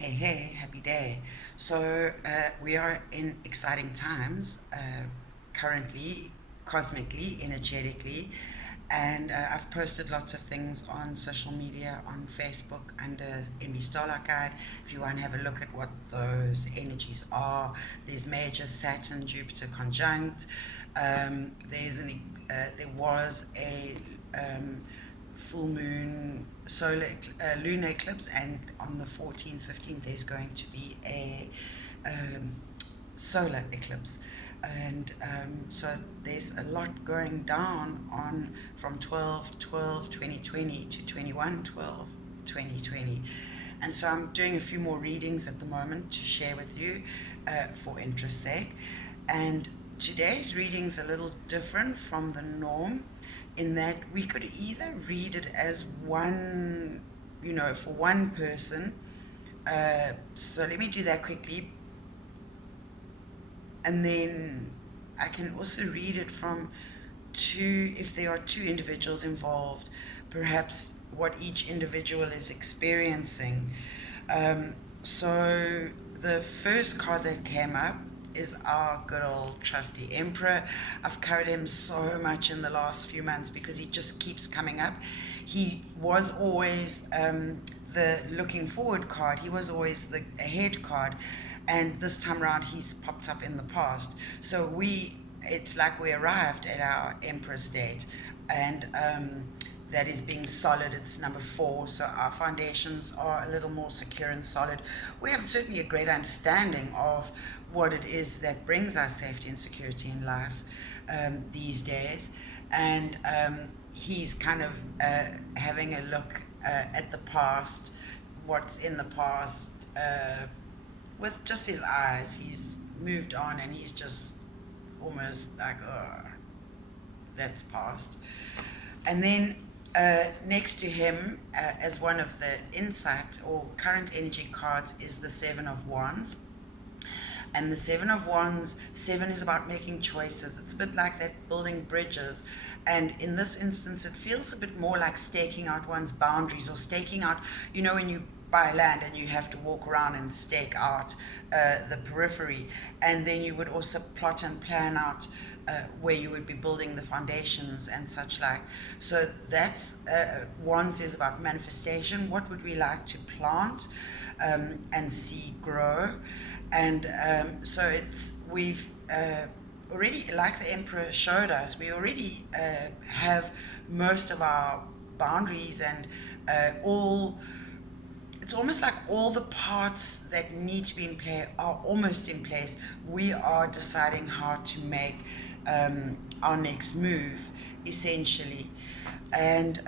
Hey, hey, happy day. So, we are in exciting times, currently, cosmically, energetically, and I've posted lots of things on social media, on Facebook, under MB Starlight Guide. If you want to have a look at what those energies are, there's major Saturn Jupiter conjunct. There was a full moon lunar eclipse, and on the 14th 15th there's going to be a um, solar eclipse, and so there's a lot going down on from 12/12/2020 to 21/12/2020, and so I'm doing a few more readings at the moment to share with you, for interest's sake. And today's reading's a little different from the norm in that we could either read it as one, for one person. So let me do that quickly. And then I can also read it from two, if there are two individuals involved, perhaps what each individual is experiencing. So the first card that came up is our good old trusty Emperor. I've covered him so much in the last few months because he just keeps coming up. He was always the looking forward card, he was always the ahead card, and this time around he's popped up in the past. So it's like we arrived at our Emperor state, and that is being solid. It's number 4, so our foundations are a little more secure and solid. We have certainly a great understanding of what it is that brings us safety and security in life these days, and he's kind of having a look at the past, what's in the past, with just his eyes. He's moved on and he's just almost like, oh, that's past. And then next to him, as one of the insight or current energy cards, is the Seven of Wands. And the Seven of Wands, 7 is about making choices. It's a bit like that, building bridges. And in this instance, it feels a bit more like staking out one's boundaries, or staking out, when you buy land and you have to walk around and stake out the periphery. And then you would also plot and plan out where you would be building the foundations and such like. So that's Wands is about manifestation. What would we like to plant and see grow? And so we've already, like the Emperor showed us, we already have most of our boundaries and all. It's almost like all the parts that need to be in play are almost in place. We are deciding how to make our next move, essentially. And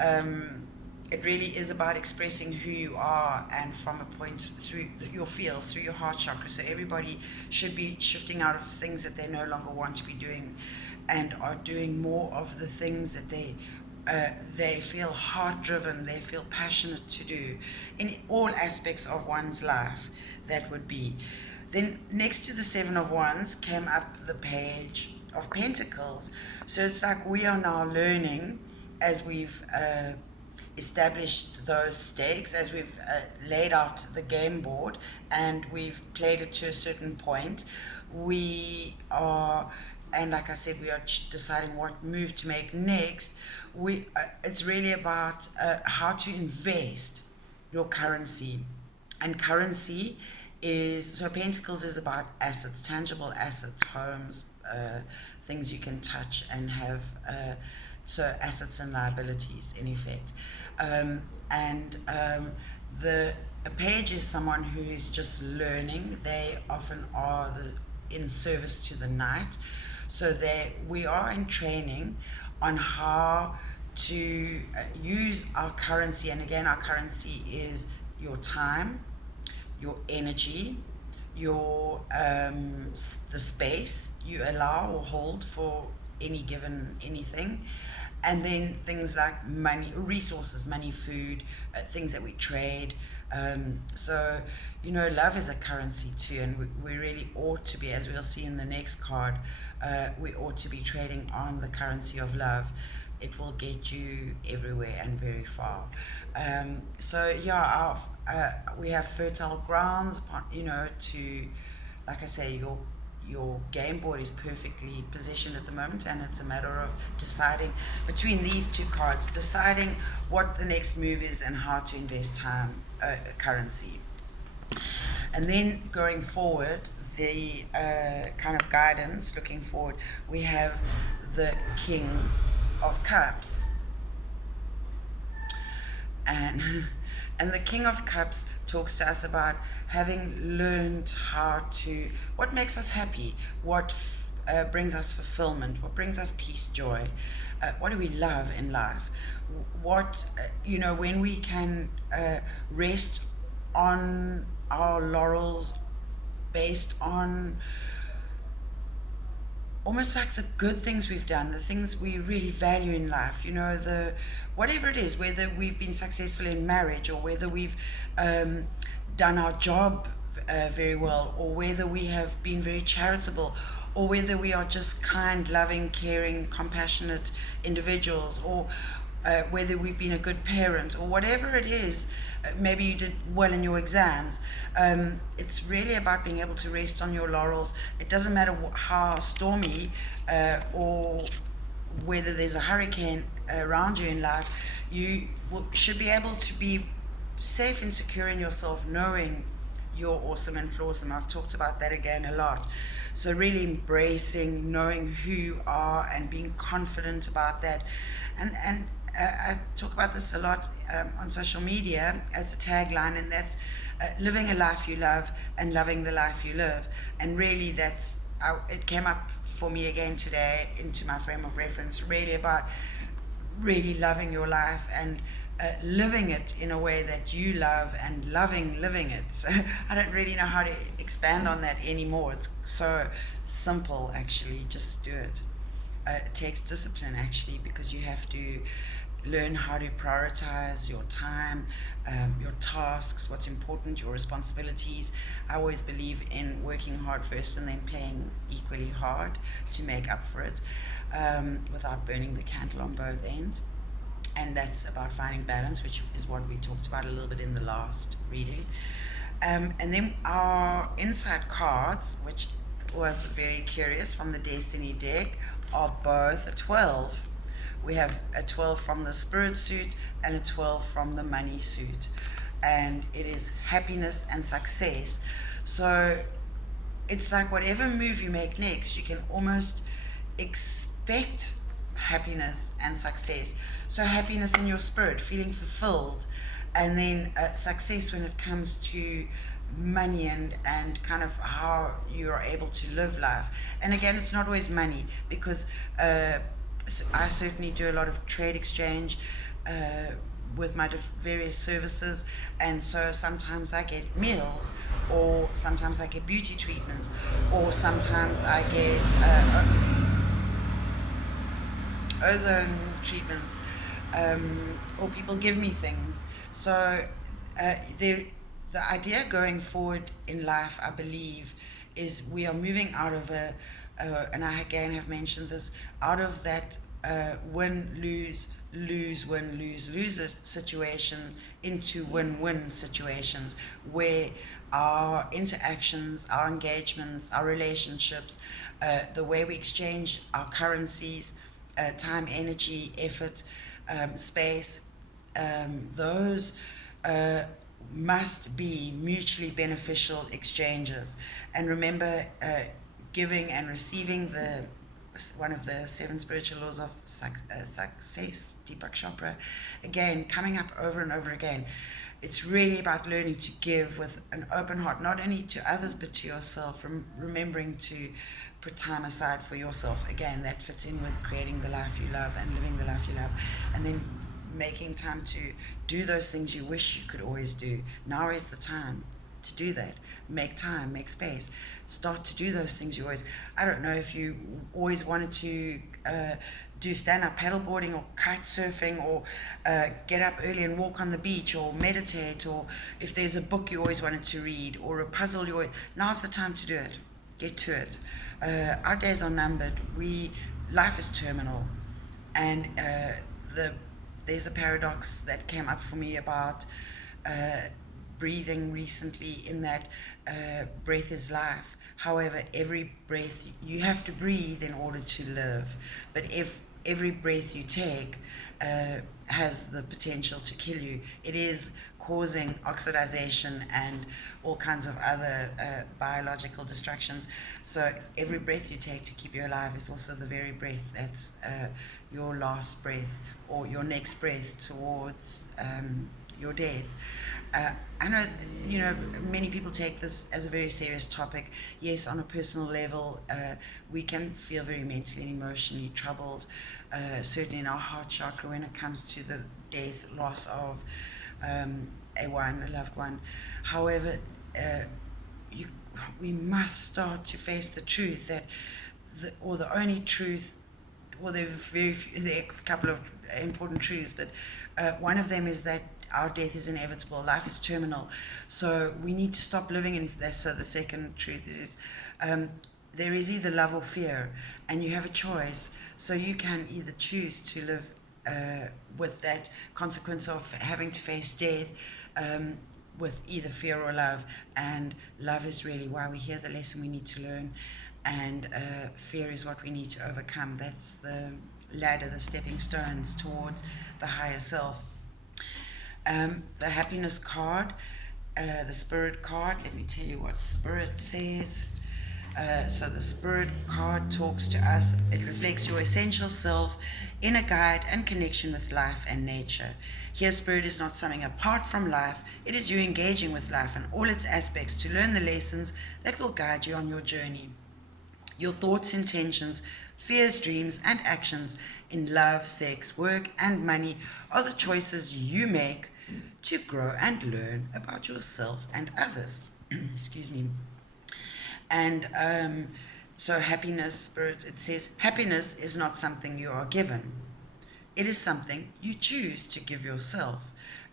it really is about expressing who you are, and from a point through your feels, through your heart chakra. So everybody should be shifting out of things that they no longer want to be doing, and are doing more of the things that they feel heart driven, they feel passionate to do in all aspects of one's life. That would be. Then next to the Seven of Wands came up the Page of Pentacles. So it's like we are now learning, as we've established those stakes, as we've laid out the game board and we've played it to a certain point. We are, and like I said, we are deciding what move to make next. It's really about how to invest your currency. And currency is, so Pentacles is about assets, tangible assets, homes, things you can touch and have, so assets and liabilities in effect. A page is someone who is just learning. They often are in service to the knight. So we are in training on how to use our currency. And again, our currency is your time, your energy, your the space you allow or hold for any given anything, and then things like money, resources, money, food, things that we trade. So love is a currency too, and we really ought to be, as we'll see in the next card, we ought to be trading on the currency of love. It will get you everywhere and very far. So yeah, we have fertile grounds upon, to, like I say, your game board is perfectly positioned at the moment, and it's a matter of deciding between these two cards, deciding what the next move is and how to invest time, currency. And then going forward, the kind of guidance looking forward, we have the King of Cups. And and the King of Cups talks to us about having learned how to, what makes us happy, what brings us fulfillment, what brings us peace, joy, what do we love in life, what when we can rest on our laurels based on almost like the good things we've done, the things we really value in life, the whatever it is, whether we've been successful in marriage, or whether we've done our job very well, or whether we have been very charitable, or whether we are just kind, loving, caring, compassionate individuals, or whether we've been a good parent, or whatever it is. Maybe you did well in your exams. It's really about being able to rest on your laurels. It doesn't matter how stormy or whether there's a hurricane around you in life. You should be able to be safe and secure in yourself, knowing you're awesome and flawsome. I've talked about that again a lot. So really embracing, knowing who you are, and being confident about that. And I talk about this a lot on social media as a tagline, and that's living a life you love and loving the life you live. And really, it came up for me again today into my frame of reference, really about really loving your life and living it in a way that you love, and loving living it. So I don't really know how to expand on that anymore. It's so simple, actually. Just do it. It takes discipline, actually, because you have to learn how to prioritize your time, your tasks, what's important, your responsibilities. I always believe in working hard first and then playing equally hard to make up for it, without burning the candle on both ends. And that's about finding balance, which is what we talked about a little bit in the last reading. And then our inside cards, which was very curious, from the Destiny deck, are both a 12. We have a 12 from the Spirit suit and a 12 from the Money suit. And it is happiness and success. So it's like whatever move you make next, you can almost expect happiness and success. So happiness in your spirit, feeling fulfilled, and then success when it comes to money and kind of how you're able to live life. And again, it's not always money, because I certainly do a lot of trade exchange with my various services, and so sometimes I get meals, or sometimes I get beauty treatments, or sometimes I get ozone treatments, or people give me things. So the idea going forward in life, I believe, is we are moving out of and I again have mentioned this, out of that win, lose, lose, win, lose, lose situation into win-win situations, where our interactions, our engagements, our relationships, the way we exchange our currencies, time, energy, effort, space, those must be mutually beneficial exchanges. And remember, giving and receiving, one of the 7 spiritual laws of success, Deepak Chopra, again, coming up over and over again. It's really about learning to give with an open heart, not only to others but to yourself, remembering to put time aside for yourself. Again, that fits in with creating the life you love and living the life you love, and then making time to do those things you wish you could always do. Now is the time to do that. Make time, make space. Start to do those things you always. I don't know if you always wanted to do stand-up paddleboarding or kite surfing, or get up early and walk on the beach, or meditate, or if there's a book you always wanted to read, or a puzzle now's the time to do it. Get to it. Our days are numbered. Life is terminal, and there's a paradox that came up for me about breathing recently, in that breath is life. However, every breath, you have to breathe in order to live. But if every breath you take has the potential to kill you, it is causing oxidization and all kinds of other biological destructions. So every breath you take to keep you alive is also the very breath that's your last breath, or your next breath towards your death. I know, many people take this as a very serious topic. Yes, on a personal level, we can feel very mentally and emotionally troubled, certainly in our heart chakra, when it comes to the death, loss of a loved one. However, we must start to face the truth that, the only truth, well, there are a couple of important truths, but one of them is that our death is inevitable. Life is terminal. So we need to stop living in that. So the second truth is there is either love or fear, and you have a choice. So you can either choose to live with that consequence of having to face death with either fear or love. And love is really why we're here, the lesson we need to learn. And fear is what we need to overcome. That's the ladder, the stepping stones towards the higher self. The happiness card, the spirit card, let me tell you what spirit says. So the spirit card talks to us. It reflects your essential self, inner guide and connection with life and nature. Here, spirit is not something apart from life. It is you engaging with life and all its aspects to learn the lessons that will guide you on your journey. Your thoughts, intentions, fears, dreams, and actions in love, sex, work, and money are the choices you make to grow and learn about yourself and others. Excuse me. And so happiness, spirit, it says, happiness is not something you are given. It is something you choose to give yourself.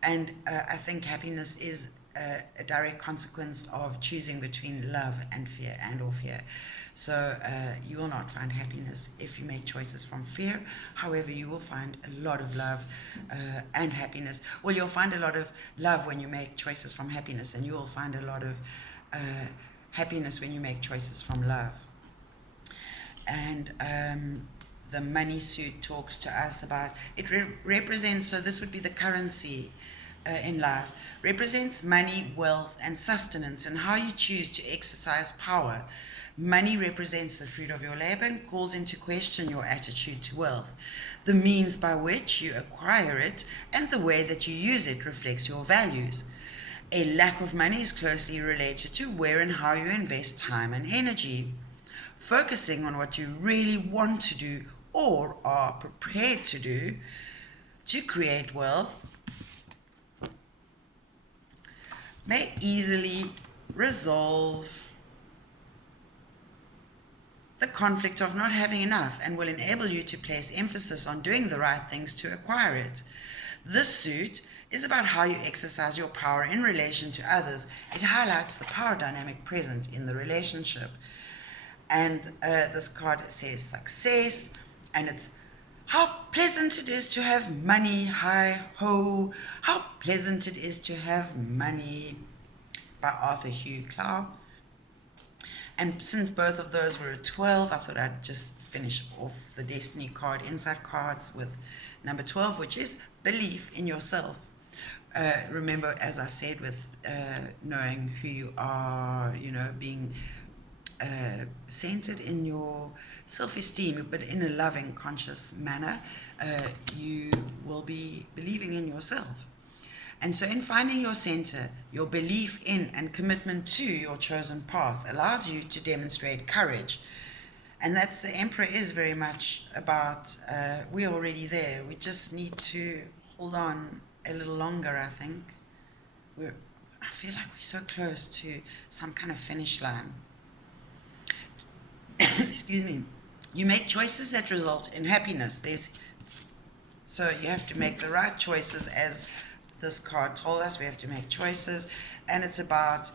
And I think happiness is a direct consequence of choosing between love and fear, or fear. So you will not find happiness if you make choices from fear. However, you will find a lot of love and happiness. Well, you'll find a lot of love when you make choices from happiness, and you will find a lot of happiness when you make choices from love. And the money suit talks to us about, it represents, so this would be the currency in life, represents money, wealth, and sustenance, and how you choose to exercise power. Money represents the fruit of your labor and calls into question your attitude to wealth. The means by which you acquire it and the way that you use it reflects your values. A lack of money is closely related to where and how you invest time and energy. Focusing on what you really want to do or are prepared to do to create wealth may easily resolve the conflict of not having enough and will enable you to place emphasis on doing the right things to acquire it. This suit is about how you exercise your power in relation to others. It highlights the power dynamic present in the relationship. And this card says success, and it's how pleasant it is to have money, hi ho, how pleasant it is to have money, by Arthur Hugh Clough. And since both of those were a 12, I thought I'd just finish off the Destiny card, inside cards, with number 12, which is belief in yourself. Remember, as I said, with knowing who you are, being centered in your self-esteem, but in a loving, conscious manner, you will be believing in yourself. And so in finding your center, your belief in and commitment to your chosen path allows you to demonstrate courage. And that's, the Emperor is very much about, we're already there. We just need to hold on a little longer, I think. I feel like we're so close to some kind of finish line. Excuse me. You make choices that result in happiness. So you have to make the right choices, as this card told us. We have to make choices, and it's about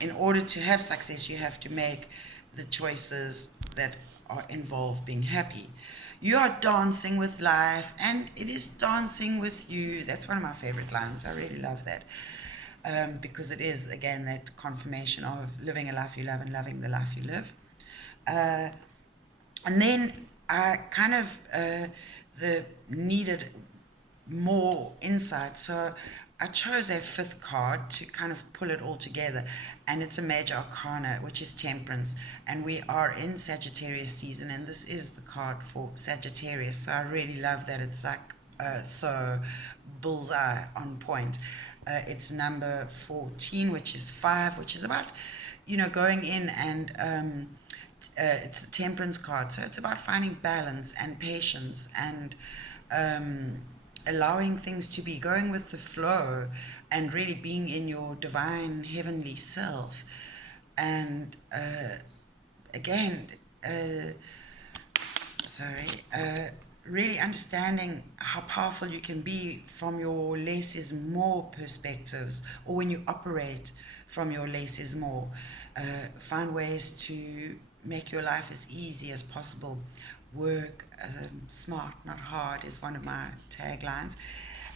in order to have success, you have to make the choices that are involved being happy. You are dancing with life, and it is dancing with you. That's one of my favorite lines. I really love that. because it is, again, that confirmation of living a life you love and loving the life you live. And then I kind of needed more insight, so I chose a fifth card to kind of pull it all together, and it's a major arcana, which is Temperance, and we are in Sagittarius season, and this is the card for Sagittarius, so I really love that it's like so bullseye on point. It's number 14, which is 5, which is about, going in and it's a Temperance card, so it's about finding balance and patience and allowing things to be, going with the flow, and really being in your divine heavenly self. And again, really understanding how powerful you can be from your less is more perspectives, or when you operate from your less is more. Find ways to make your life as easy as possible. Work smart, not hard, is one of my taglines.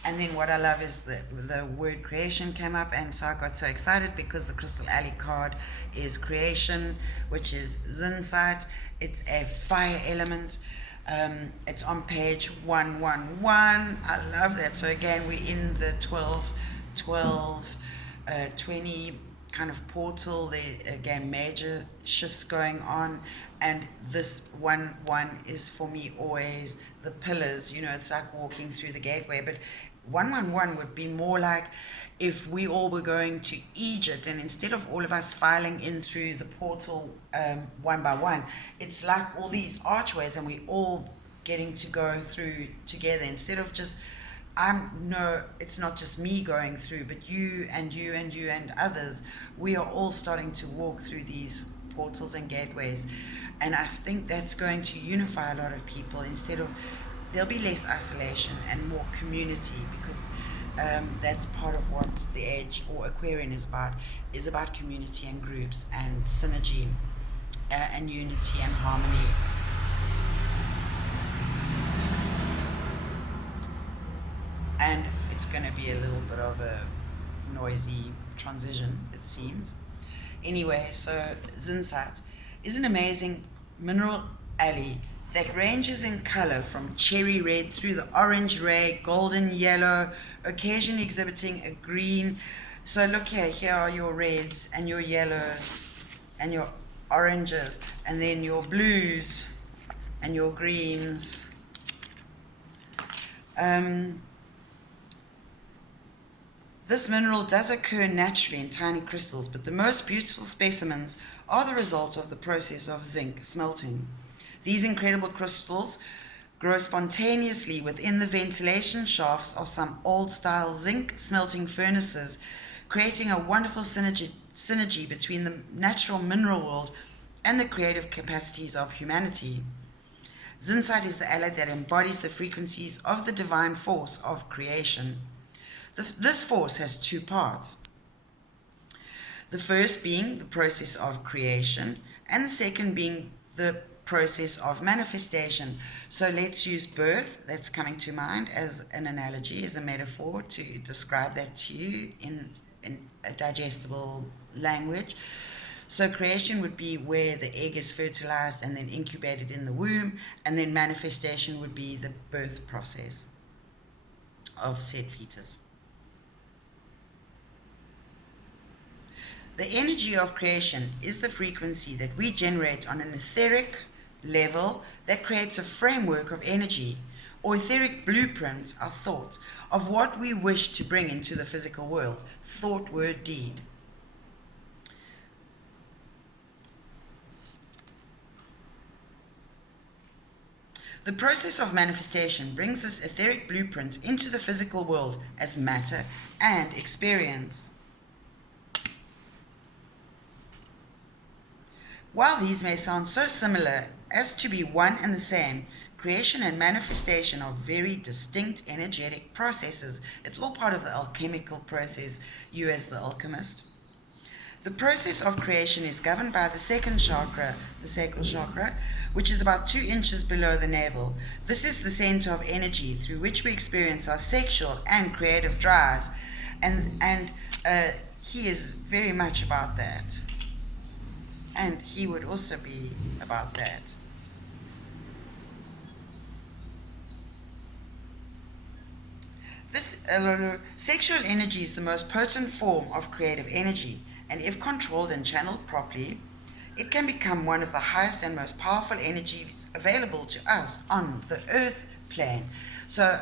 And then what I love is the word creation came up, and so I got so excited because the Crystal Alley card is creation, which is Zinc Suit. It's a fire element. It's on page 111. I love that. So again, we're in the 20 kind of portal. There again, major shifts going on, and this 1-1 is for me always the pillars. It's like walking through the gateway, but 111 would be more like if we all were going to Egypt, and instead of all of us filing in through the portal one by one, it's like all these archways, and we all getting to go through together, instead of just it's not just me going through, but you and you and you and others. We are all starting to walk through these portals and gateways, and I think that's going to unify a lot of people. There'll be less isolation and more community, because that's part of what the Edge or Aquarian is about community and groups and synergy and unity and harmony. And it's going to be a little bit of a noisy transition, it seems. Anyway, so Zinc Suit is an amazing mineral alley that ranges in color from cherry red through the orange, ray, golden, yellow, occasionally exhibiting a green. So look here are your reds and your yellows and your oranges, and then your blues and your greens. This mineral does occur naturally in tiny crystals, but the most beautiful specimens are the result of the process of zinc smelting. These incredible crystals grow spontaneously within the ventilation shafts of some old-style zinc smelting furnaces, creating a wonderful synergy between the natural mineral world and the creative capacities of humanity. Zinc Suit is the ally that embodies the frequencies of the divine force of creation. This force has two parts. The first being the process of creation, and the second being the process of manifestation. So let's use birth, that's coming to mind, as an analogy, as a metaphor to describe that to you in a digestible language. So creation would be where the egg is fertilized and then incubated in the womb, and then manifestation would be the birth process of said fetus. The energy of creation is the frequency that we generate on an etheric level that creates a framework of energy, or etheric blueprint, our thought, of what we wish to bring into the physical world. Thought, word, deed. The process of manifestation brings this etheric blueprint into the physical world as matter and experience. While these may sound so similar as to be one and the same, creation and manifestation are very distinct energetic processes. It's all part of the alchemical process, you as the alchemist. The process of creation is governed by the second chakra, the sacral chakra, which is about 2 inches below the navel. This is the center of energy through which we experience our sexual and creative drives. And he is very much about that, and he would also be about that. This sexual energy is the most potent form of creative energy, and if controlled and channeled properly, it can become one of the highest and most powerful energies available to us on the earth plane. So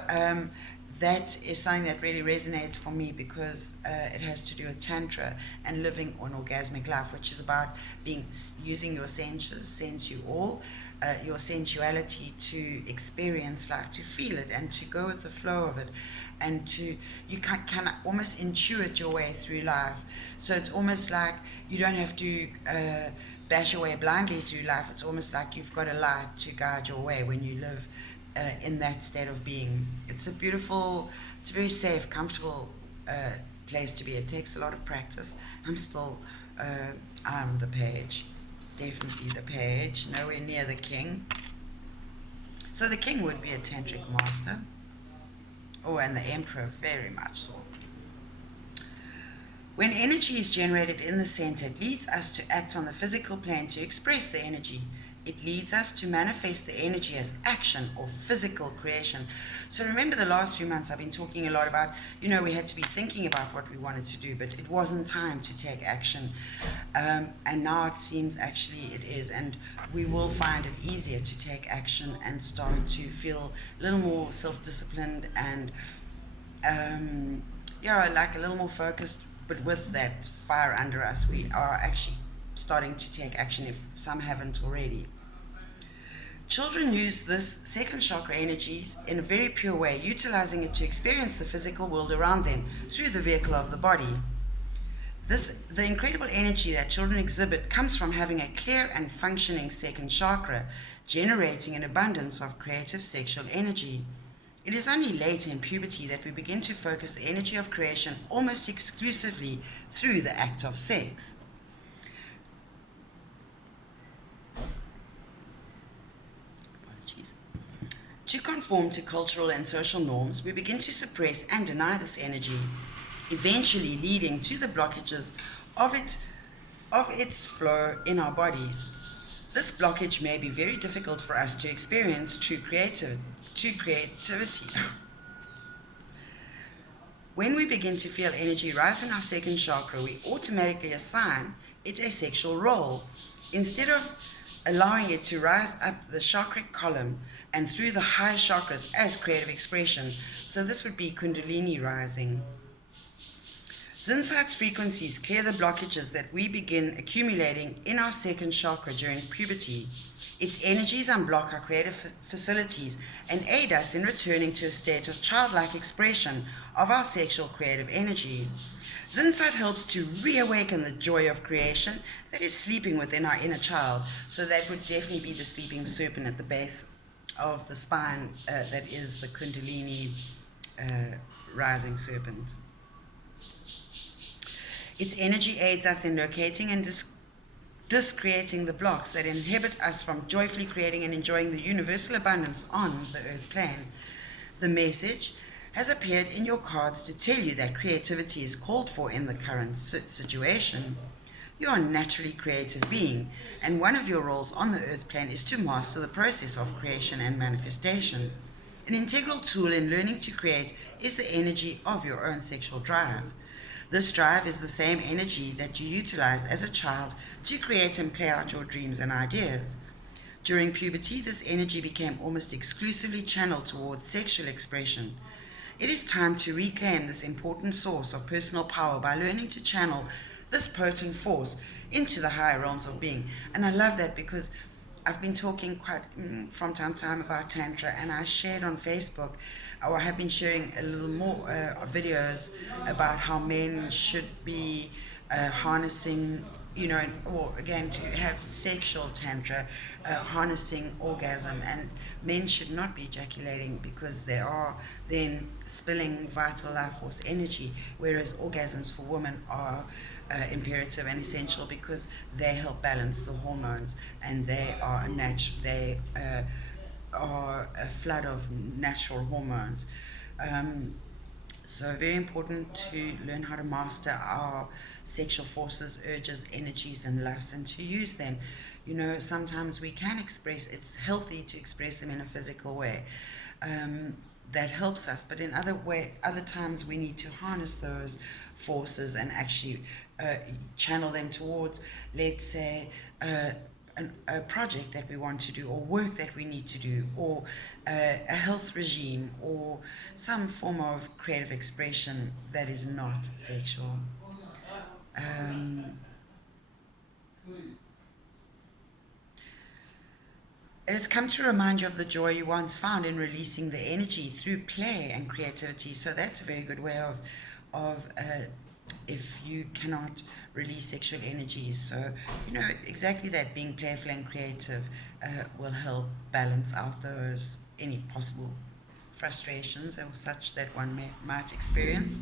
that is something that really resonates for me because it has to do with tantra and living an orgasmic life, which is about using your senses, sense you all, your sensuality to experience life, to feel it, and to go with the flow of it, and you can almost intuit your way through life. So it's almost like you don't have to bash your way blindly through life. It's almost like you've got a light to guide your way when you live in that state of being. It's a beautiful, it's a very safe, comfortable place to be. It takes a lot of practice. I'm the page, definitely the page, nowhere near the king. So the king would be a tantric master. Oh, and the emperor, very much so. When energy is generated in the center, it leads us to act on the physical plane to express the energy. It leads us to manifest the energy as action or physical creation. So remember the last few months I've been talking a lot about, we had to be thinking about what we wanted to do, but it wasn't time to take action. And now it seems actually it is. And we will find it easier to take action and start to feel a little more self-disciplined and, like a little more focused. But with that fire under us, we are actually starting to take action if some haven't already. Children use this second chakra energies in a very pure way, utilizing it to experience the physical world around them through the vehicle of the body. The incredible energy that children exhibit comes from having a clear and functioning second chakra, generating an abundance of creative sexual energy. It is only later in puberty that we begin to focus the energy of creation almost exclusively through the act of sex. Apologies. To conform to cultural and social norms, we begin to suppress and deny this energy, eventually leading to the blockages of its flow in our bodies. This blockage may be very difficult for us to experience true creativity. When we begin to feel energy rise in our second chakra, we automatically assign it a sexual role, instead of allowing it to rise up the chakric column and through the higher chakras as creative expression. So this would be Kundalini rising. Zinc Suit's frequencies clear the blockages that we begin accumulating in our second chakra during puberty. Its energies unblock our creative facilities and aid us in returning to a state of childlike expression of our sexual creative energy. Zinc Suit helps to reawaken the joy of creation that is sleeping within our inner child. So that would definitely be the sleeping serpent at the base of the spine, that is the Kundalini rising serpent. Its energy aids us in locating and discreating the blocks that inhibit us from joyfully creating and enjoying the universal abundance on the earth plane. The message has appeared in your cards to tell you that creativity is called for in the current situation. You are a naturally creative being, and one of your roles on the earth plane is to master the process of creation and manifestation. An integral tool in learning to create is the energy of your own sexual drive. This drive is the same energy that you utilized as a child to create and play out your dreams and ideas. During puberty, this energy became almost exclusively channeled towards sexual expression. It is time to reclaim this important source of personal power by learning to channel this potent force into the higher realms of being. And I love that because I've been talking quite from time to time about Tantra, and I shared on Facebook, or have been sharing a little more videos about how men should be harnessing, or again, to have sexual Tantra, harnessing orgasm, and men should not be ejaculating because they are then spilling vital life force energy, whereas orgasms for women are imperative and essential because they help balance the hormones, and they are a flood of natural hormones. So very important to learn how to master our sexual forces, urges, energies, and lusts, and to use them. You know, sometimes we can express, it's healthy to express them in a physical way. Um, that helps us, but in other times we need to harness those forces and actually channel them towards, let's say, a project that we want to do, or work that we need to do, or a health regime, or some form of creative expression that is not sexual. Um, it has come to remind you of the joy you once found in releasing the energy through play and creativity. So that's a very good way of if you cannot release sexual energies. So, you know, exactly that, being playful and creative will help balance out those any possible frustrations or such that might experience.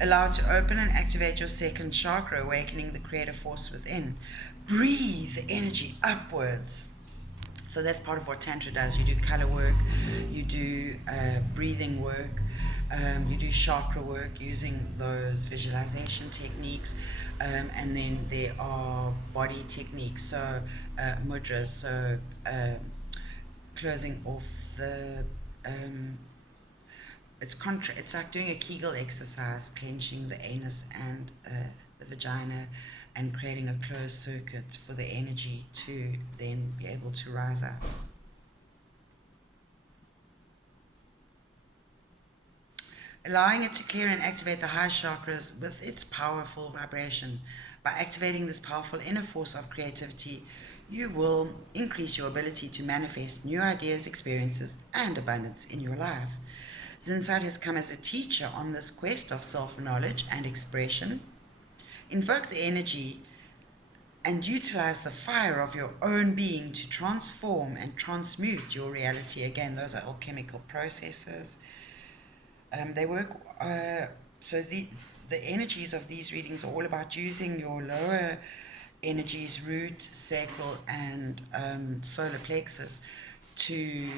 Allow it to open and activate your second chakra, awakening the creative force within. Breathe the energy upwards. So that's part of what Tantra does. You do color work, you do breathing work, you do chakra work using those visualization techniques, and then there are body techniques, so mudras, so closing off the. It's like doing a Kegel exercise, clenching the anus and the vagina, and creating a closed circuit for the energy to then be able to rise up. Allowing it to clear and activate the high chakras with its powerful vibration. By activating this powerful inner force of creativity, you will increase your ability to manifest new ideas, experiences, and abundance in your life. Zinc Suit has come as a teacher on this quest of self-knowledge and expression. Invoke the energy and utilize the fire of your own being to transform and transmute your reality. Again, those are alchemical processes. They work, so the energies of these readings are all about using your lower energies, root, sacral, and solar plexus to,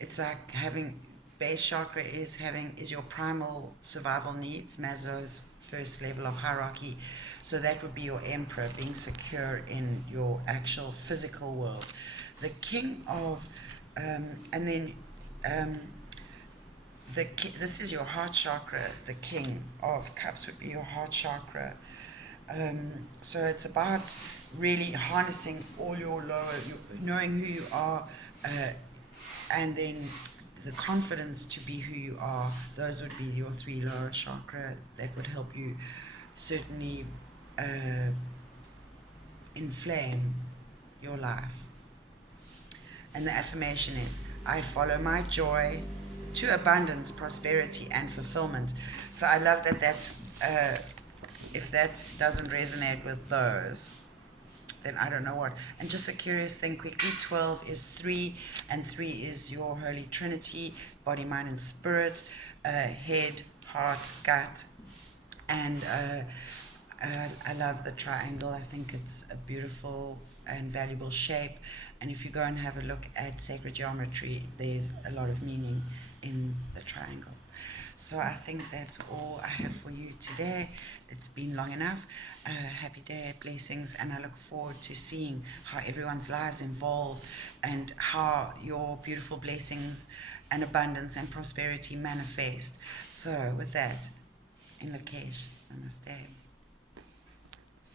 it's like having, base chakra is your primal survival needs, Maslow's first level of hierarchy. So that would be your emperor, being secure in your actual physical world. The king of, and then this is your heart chakra. The king of cups would be your heart chakra. So it's about really harnessing all your lower, knowing who you are, and then the confidence to be who you are. Those would be your three lower chakra that would help you certainly inflame your life. And the affirmation is, I follow my joy to abundance, prosperity, and fulfillment. So I love that that's, if that doesn't resonate with those, then I don't know what. And just a curious thing quickly, 12 is 3, and 3 is your Holy Trinity, body, mind, and spirit, head, heart, gut. And I love the triangle. I think it's a beautiful and valuable shape. And if you go and have a look at sacred geometry, there's a lot of meaning in the triangle. So I think that's all I have for you today. It's been long enough. Happy day, blessings, and I look forward to seeing how everyone's lives evolve and how your beautiful blessings and abundance and prosperity manifest. So with that, in Lakesh, namaste.